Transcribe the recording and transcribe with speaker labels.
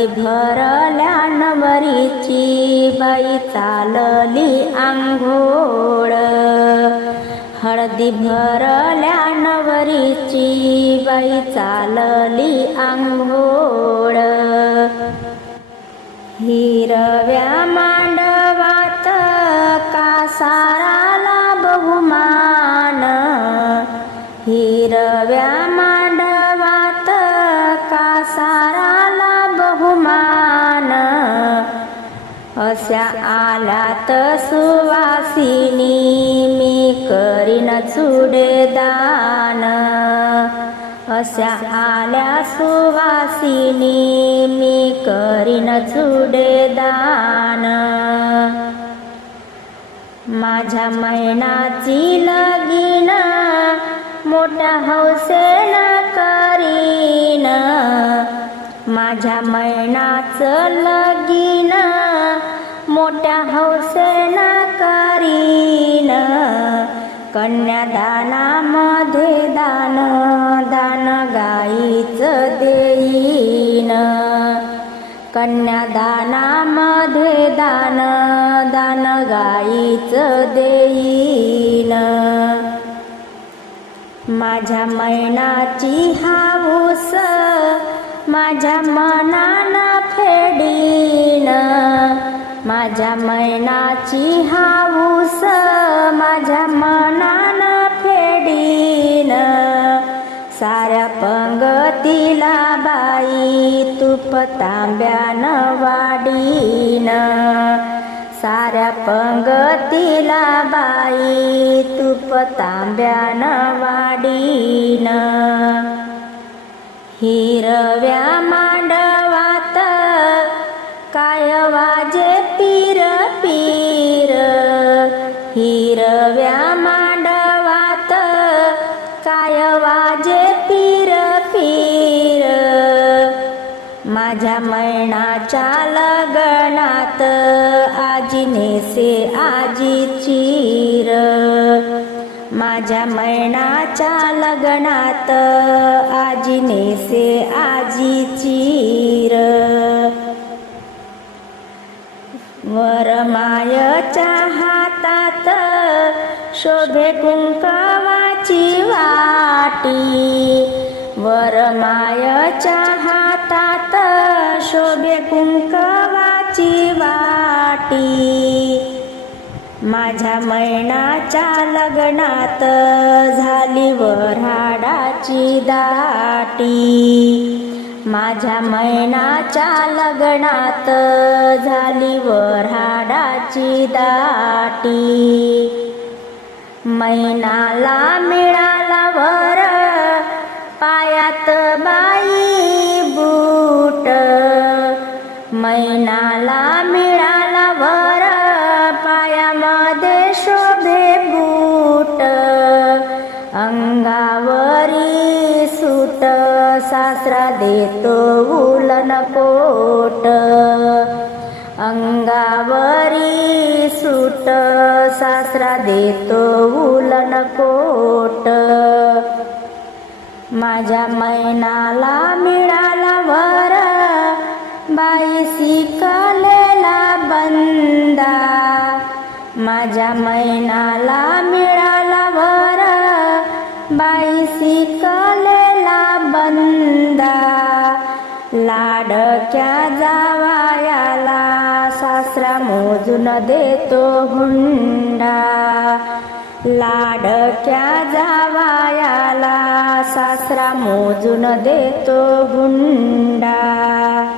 Speaker 1: हळदी भरल्या नवरीची बाई चालली आंघोळ. हळदी भरल्या नवरीची बाई चालली आंघोळ. हिरव्या मांडवात कासाराला बहुमान. हिरव्या अशा आलात सुवासिनी मी करीन चुडेदान. अशा आल्या सुवासिनी मी करीन चुडे दान माझ्या मैनाची लगीन मोठ्या हौसेन करीन. माझ्या मैनाचं कन्यादानामध्ये दान दान गाईच देईन. कन्यादानामध्ये दान दान गाईच देईन. माझ्या मैनाची हाऊस माझ्या मनानं फेडीन. माझ्या मैनाची हाऊस माझ्या मनानं फेडीन. साऱ्या पंगतीला बाई तुप तांब्यानं वाडीन साऱ्या पंगतीला बाई तुप तांब्यानं वाडीन हिरव्या माझ्या मैणाच्या लग्नात आजी नेसे आजी चीर. माझ्या मैणाच्या लग्नात आजी नेसे आजी चीर. वरमायच्या हातात शोभे कुंकवाची वाटी. वरमायच्या शोभे कुंकवाची वाटी. माझ्या मैनाच्या लग्नात झाली वराडाची दाटी. माझ्या मैनाच्या लग्नात झाली वराडाची दाटी. मैनाला मिळाला वर सासरा देतो उलन कोट अंगावरी सूट सासरा देतो उलन कोट माझ्या मैनाला मिळाला वर बाई शिकलेला बंदा। माझ्या मैनाला मिळाला वर बाई शिकलेला लाडक्या जावायाला सासरा मोजून देतो हुंडा. लाडक्या जावायाला सासरा मोजून देतो हुंडा.